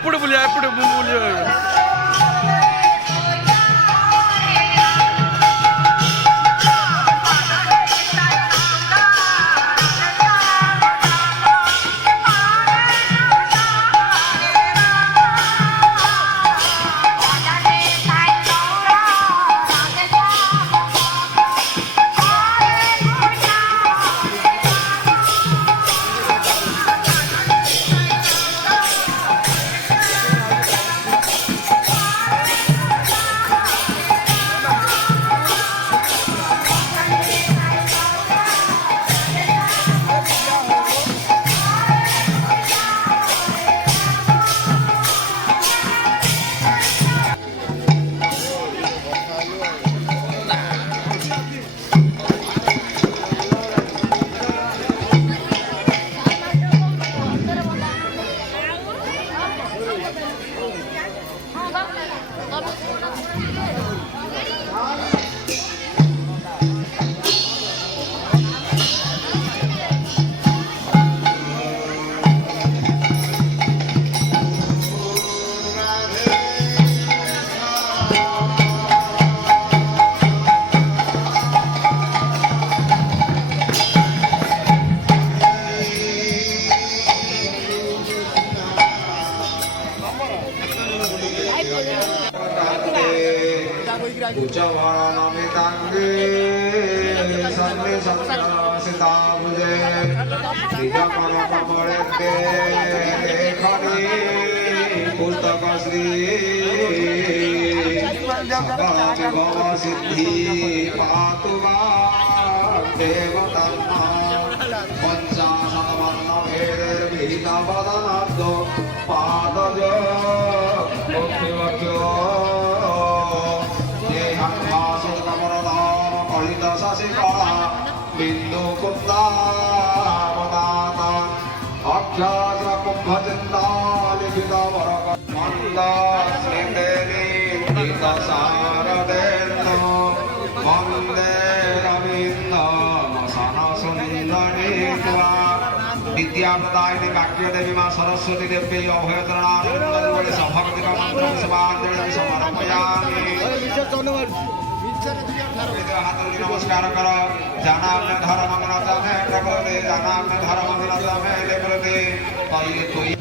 ఎప్పుడు Puja varanami tange sarve samsita buje Dija kana kamarete lekhani pustaka sri Sabha bhava siddhi patuva devatanna Panchanavarna vede vihita vadanaddo padaja bhaktivakyo Bindu kutta matata Akhyasra kumbhacinta Likita varaka Manda srindeni Gita saradena Mande ravinda Masana sundanitva Vidya pradayini Vakya devi ma Saraswati devi Abhayatrana Nandavali Sabhaktika mantram Sabhandri Samaramapayami नमस्कार करो जाना अपने धर्म मंगलता में प्रभुते जाना अपने धर्म मंगलता में लेप्रते कोई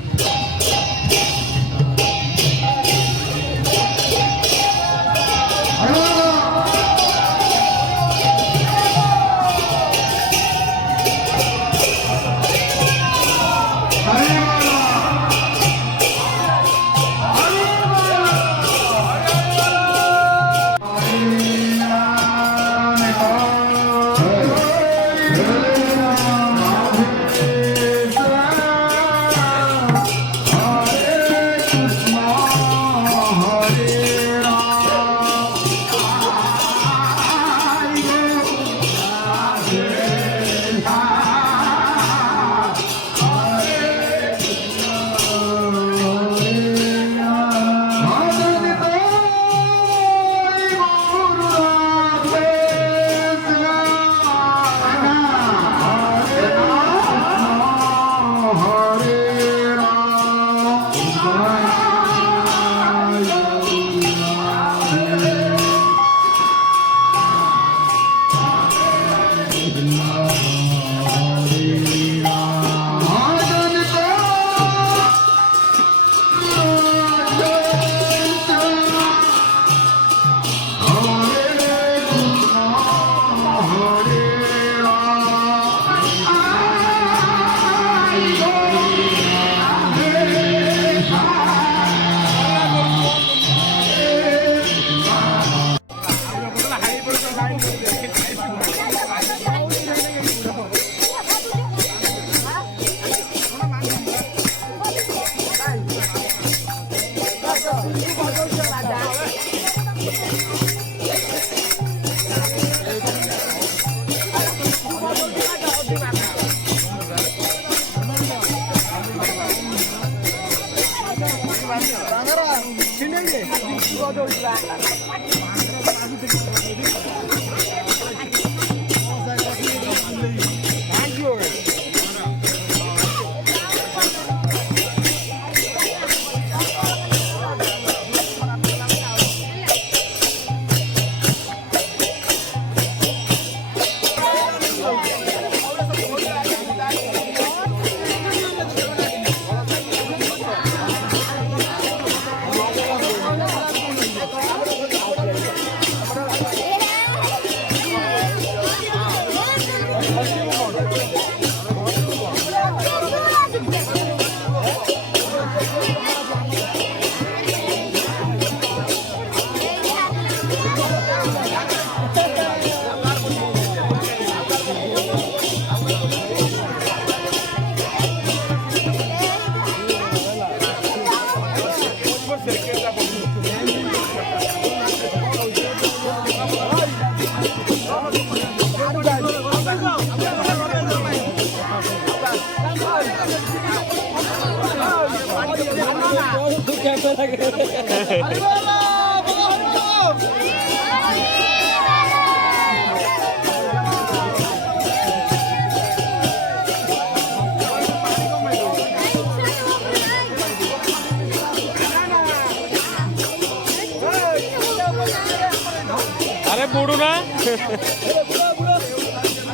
अरे बुडू ना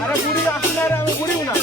अरे बुडी असणार आम्ही बुडी ना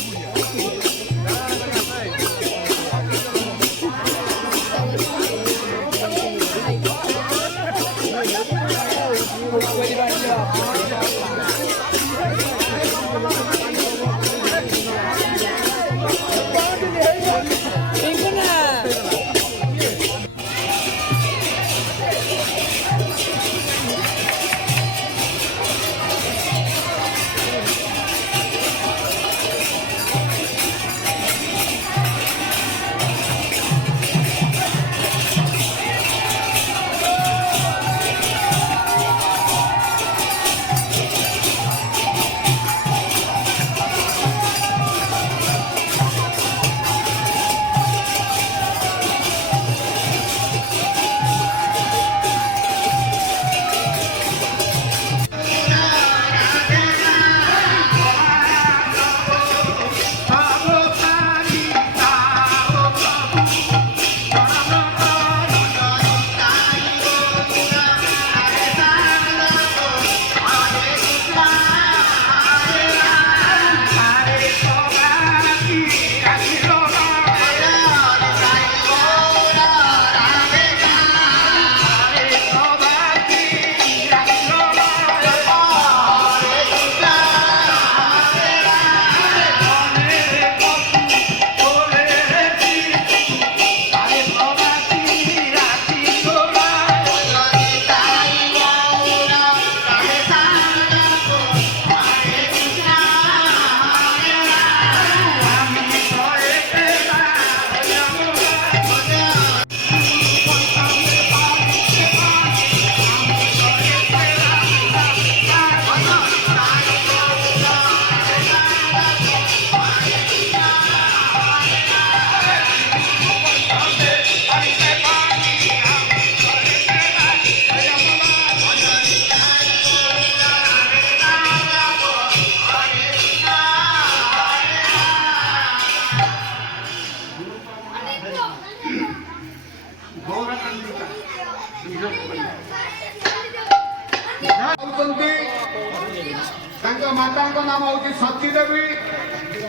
माता नाम हूँ सती देवी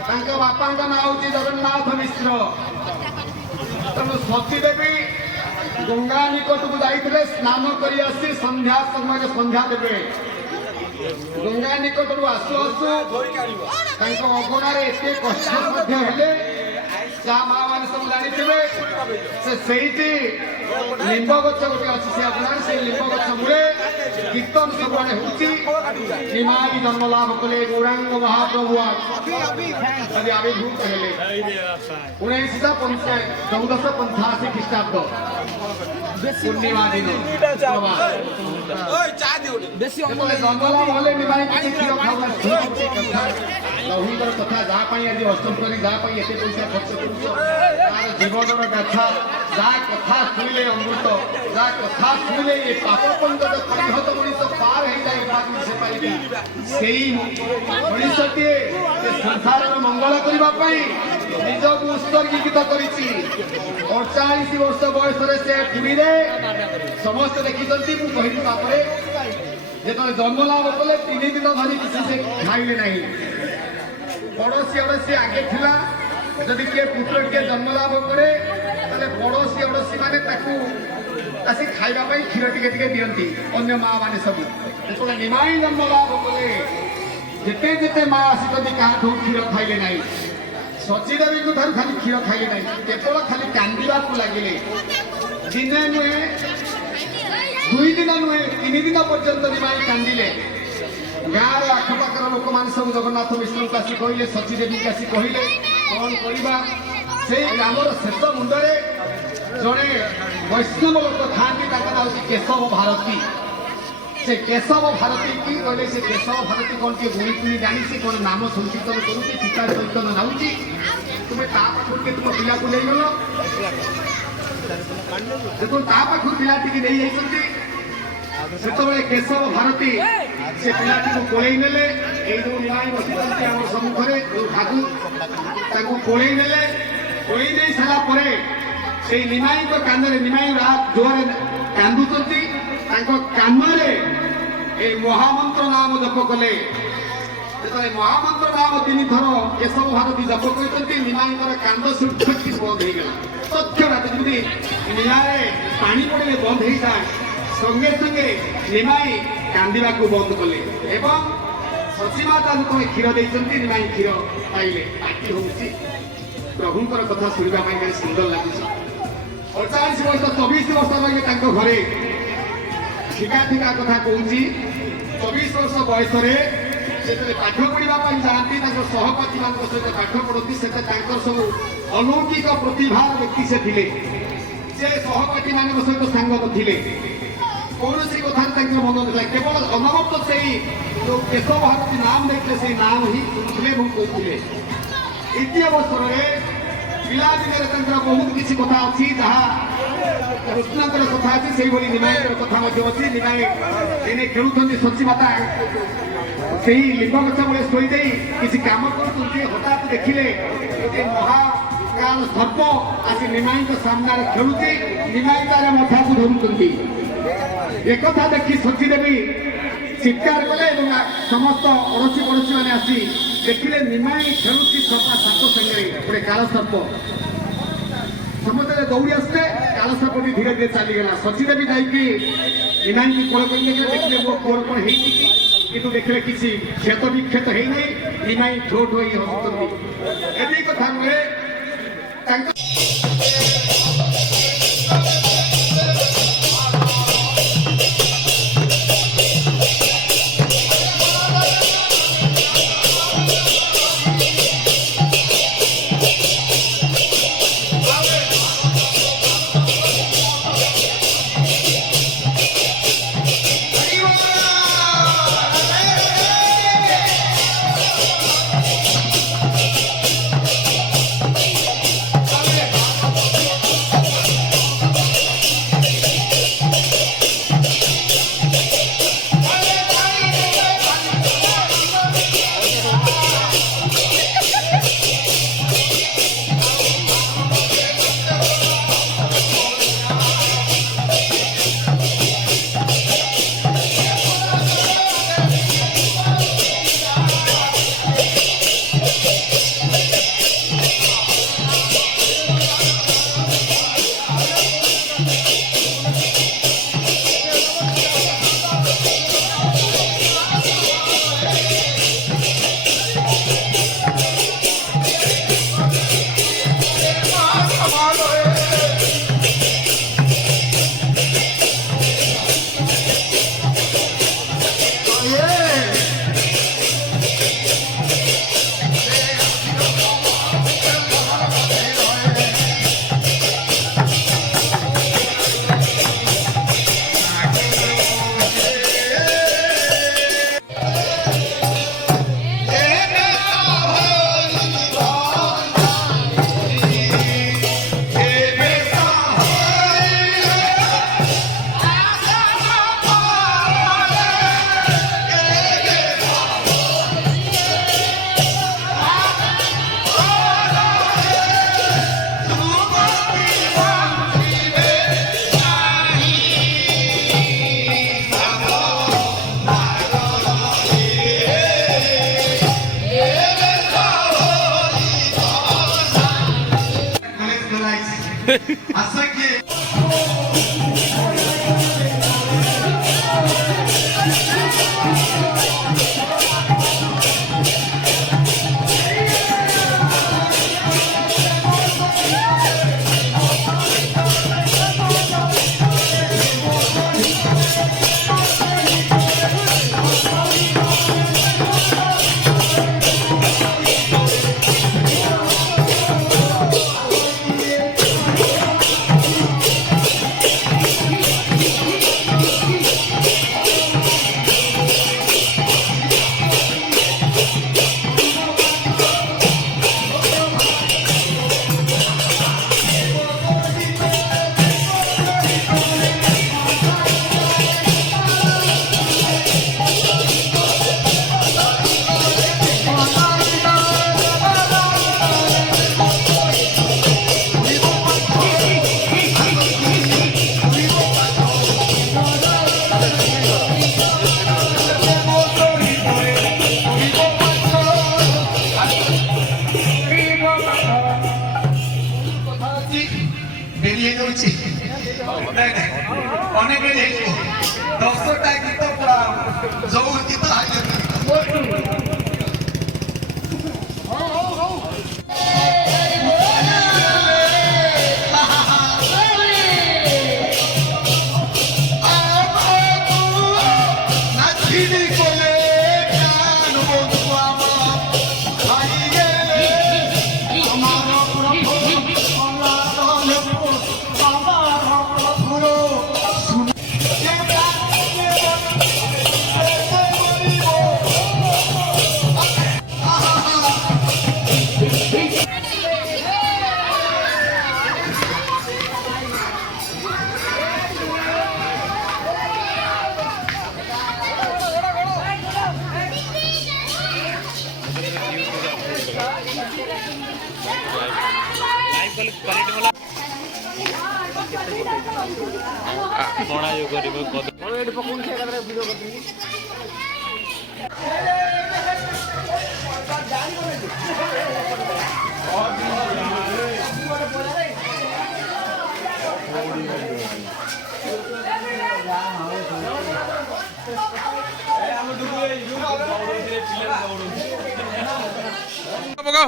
बापा नाम हूँ जगन्नाथ मिश्र तेणु सती देवी गंगा निकट को जाते स्नान कर संध्या समय संध्या देवे गंगा निकट आसु आसु अगणार एत कष्ट जहाँ माँ मैंने सब जानी से लिंब गच गोटे अच्छी से अगणार से लिंब गच मूले कीर्तन सब आड़े होमाई जन्म लाभ कले गौरांग महाप्रभु आविर्भूत हेले 1485 ख्रीष्टाब्द पूर्णिमा दिन जंगलाभ हेले निमाई लौहिकर कथा जहाँ आज अष्टम करी जहाँ एत पैसा खर्च कर जीवन गाथा जा कथा शुणिले अमृत जा कथा शुणिले ये पाप पंकज परिहत मनीष पार हो जाए उपाधि से पाइबी सेई मनीषटिए संसार मंगल करने निजक उत्सर्गीकृत करिछि 48 वर्ष बयस से पुरी समस्त देखी मुझे बापरे जो जन्म लाभ कले 3 दिन धरी किसी से खाइले नहीं पड़ोशी अड़ोशी आगे थिला जदि किए पुत्र किए जन्म लाभ करे ताले पड़ोशी अड़ोशी माने ताकू आसी खाइबा पई क्षीर टिके दियंती अन्य माँ माने सब जो निमाई जन्म लाभ कले जेते जेते माँ आसी काठू क्षीर खाइले नहीं सची देवी को खाली क्षीर खाइले नहीं केवल खाली कांदिबा को लागिले दिने नुहे 2 दिन नुहे 3 दिन पर्यंत निमाई कांदिले गाँव आखपाखर लोक मैंने सब जगन्नाथ मिश्र को आसी कहले सची देवी को आसी कहले कौन करवा से ग्रामर शेष मुंडे जड़े वैष्णव लोक था ना केशव भारती से केशव भारती की कहले से केशव भारती कौन किए गुणी पुणी जानी कौन नाम संकीर्तन करुच्ची टीका कीर्तन नाऊँगी तुम्हें पाखर के तुम पिला को नहीं गल देखो पाखर पिला टी नहीं जाती से केशव भारती से पिलाटी को कोड़े नेले जो निमाई बसी आम सम्मुखें जो ठाकुर कोड़े नेले कोड़े नहीं सारा से निमाई कान निमाई रात जोरे कांदुंट कानरे ये महामंत्र नाम जप कले महामंत्र नाम 3 थर केशव भारती जप कर निमाई कांद सुखी बंद हो गला तथ्य जमी निआरे पानी पड़े बंद हो जाए संगे संगे निमाई कांदिबा को बंद कले एवं शशी माता जो तुम्हें क्षीर देते निमाई क्षीर पाइले पार्टी होची प्रभुंर कथा शुणा सुंदर लगुच 48 वर्ष 24 वर्ष लगे घरे ठिका ठिका कथा कहूँ 24 वर्ष बयस से पाठ पढ़ापी जाती सहपाठी मान सहित पाठ पढ़ती से सब अलौकिक प्रतिभा व्यक्ति से थे से सहपाठी मान सहित सांग थे कौन कथा मन ना केवल अनवरत से जो केशव भारती नाम देखते से नाम ही शुणुले कहते द्वितीय अवसर में पिलादिन बहुत किसी कथा अच्छी जहाँ कृष्णकर कथा अच्छी से निमाई कथा अच्छी निमाई एने खेलुंट सची माता से लिंब गछ मूले शोई किसी कम कर हठात देखिले गोटे महाकाल सर्प आसी निमाई सामने खेलुची निमाई तार मथा को धरुंट एक देखी सची देवी चित्कार कले समस्त अड़ोशी पड़ोशी मैंने आसी देखिले निमाई खेलुची सपा साप संगे गोटे काल सर्प समस्त दौड़ी आसते काल सर्पटी धीरे धीरे चलीगला सची देवी जाकि निमाई की कोल कर देखिले मो कोर कौन किंतु देखिले किसी क्षत विक्षत है नहीं निमाई ठो ठो हसुँच कथा नुहे ଆଶା বেরিয়ে যাচ্ছে অনেক বেরিয়ে যাইব 10টা গীত পুরা যৌ গীত আইলে କଣା ଯୋଉ କରିବ ଏଠି ପକଉନି ସେ ଏକାଥରେ ଭିଡ଼ିଓ କରିଦେବି। ପକାଅ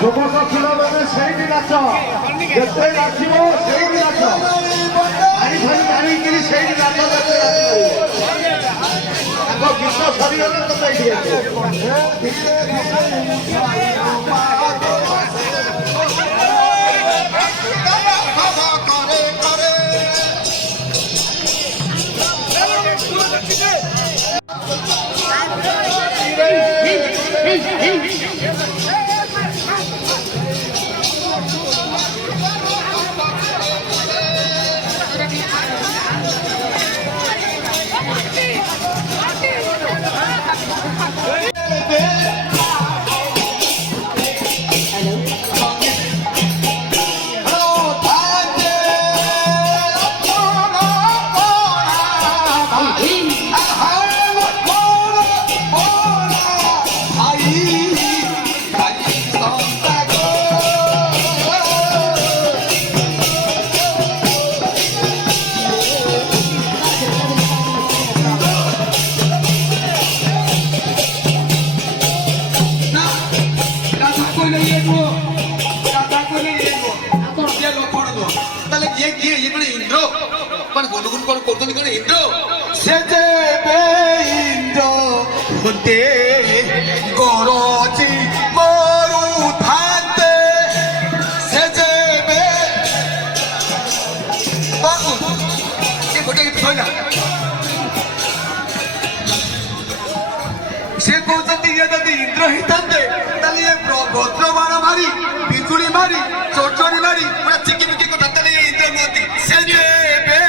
ଯୁବକ ମାନେ ସେଇଠି ନାଚ ଯେତେ ନାଚିବ ସେଇଠି ନାଚ ପାଣି ଫାଣି ଆଣିକିରି ସେଇଠି ନାଚ ତାଙ୍କ ଗୀତ ସରିଗଲେ ତ ସେଇଠି গরজি মরু ধাতে সে যেবে গোটে সইলা সে কৌଛନ୍ତି ইয়ে যদি ইন্দ্র ହେଇଥାନ୍ତେ ତାହେଲେ ଇଏ ବଜ୍ରବାଣ ମାରି ବିଜୁଳି ମାରି ଚୋଚଡି ମାରି ପୁରା ଚିକିମିକି କଥା ତାହେଲେ ଇଏ ଇନ୍ଦ୍ର ନୁହନ୍ତି ସେ ଯେବେ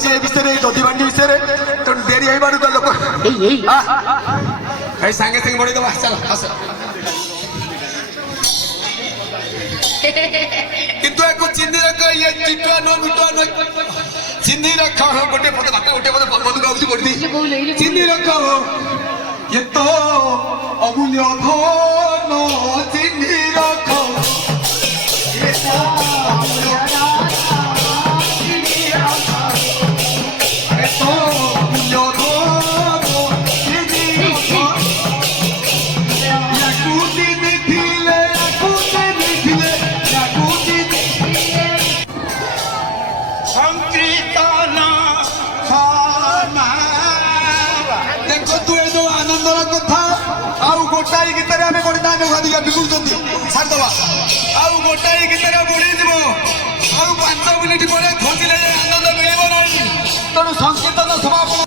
ଅଛି ଏ ବିଷୟରେ ଦଧି ବାଣ୍ଟି ବିଷୟରେ ତେଣୁ ଡେରି ହେଇବାରୁ ତ ଲୋକ ଏଇ ସାଙ୍ଗେ ସାଙ୍ଗେ ବଢେଇଦବା ଚାଲ ଆସ କିନ୍ତୁ ୟାକୁ ଚିନି ରଖ ଇଏ ଚିଟୁଆ ନ ମିଟୁଆ ନ ଚିନି ରଖ ଗୋଟେ ପଦ ବାପା ଗୋଟେ ପଦ ବନ୍ଧୁ ଗାଉଛି ପଡିଛି ଚିନି ରଖ ଏ ତ ଅମୂଲ୍ୟ ଧନ ଚିନି ରଖ गोटाई गीतर आम गणिता बिगुड़ी छाड़दवा आउ गोटाई गीतर बुड़ीଯିव आउ 5 मिनिट पर खोजिले आनंद मिलिब ना तेणु संकीर्तन समापन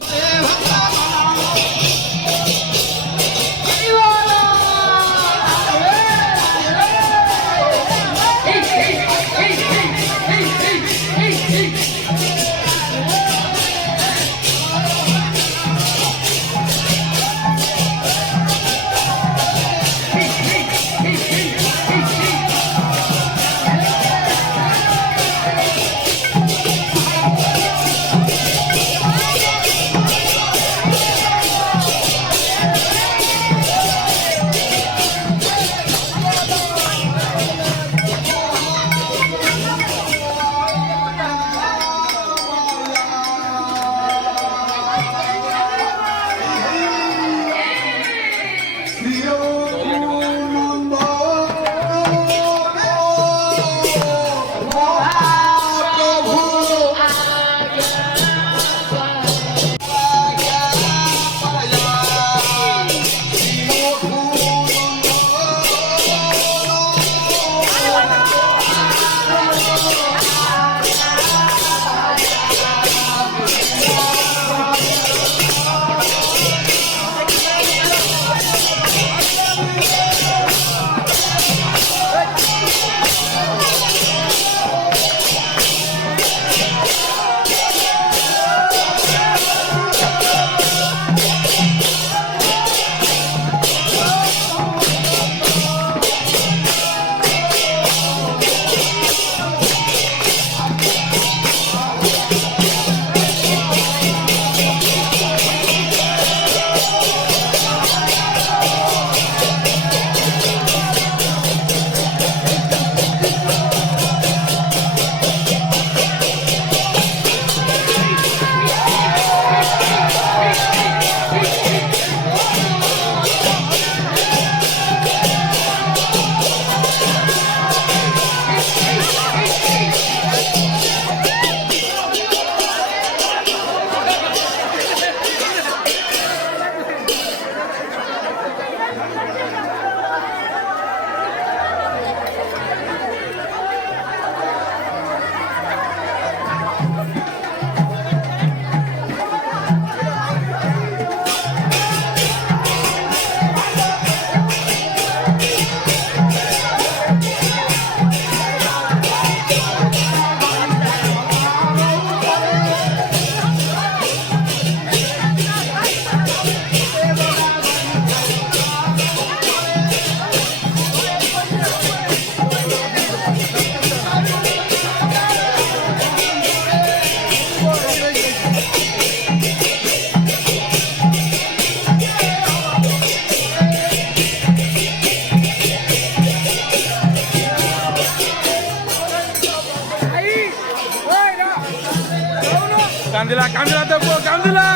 Candila, Candila tepuk, Candila.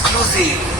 exclusive.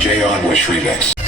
DJ on Wish Remix.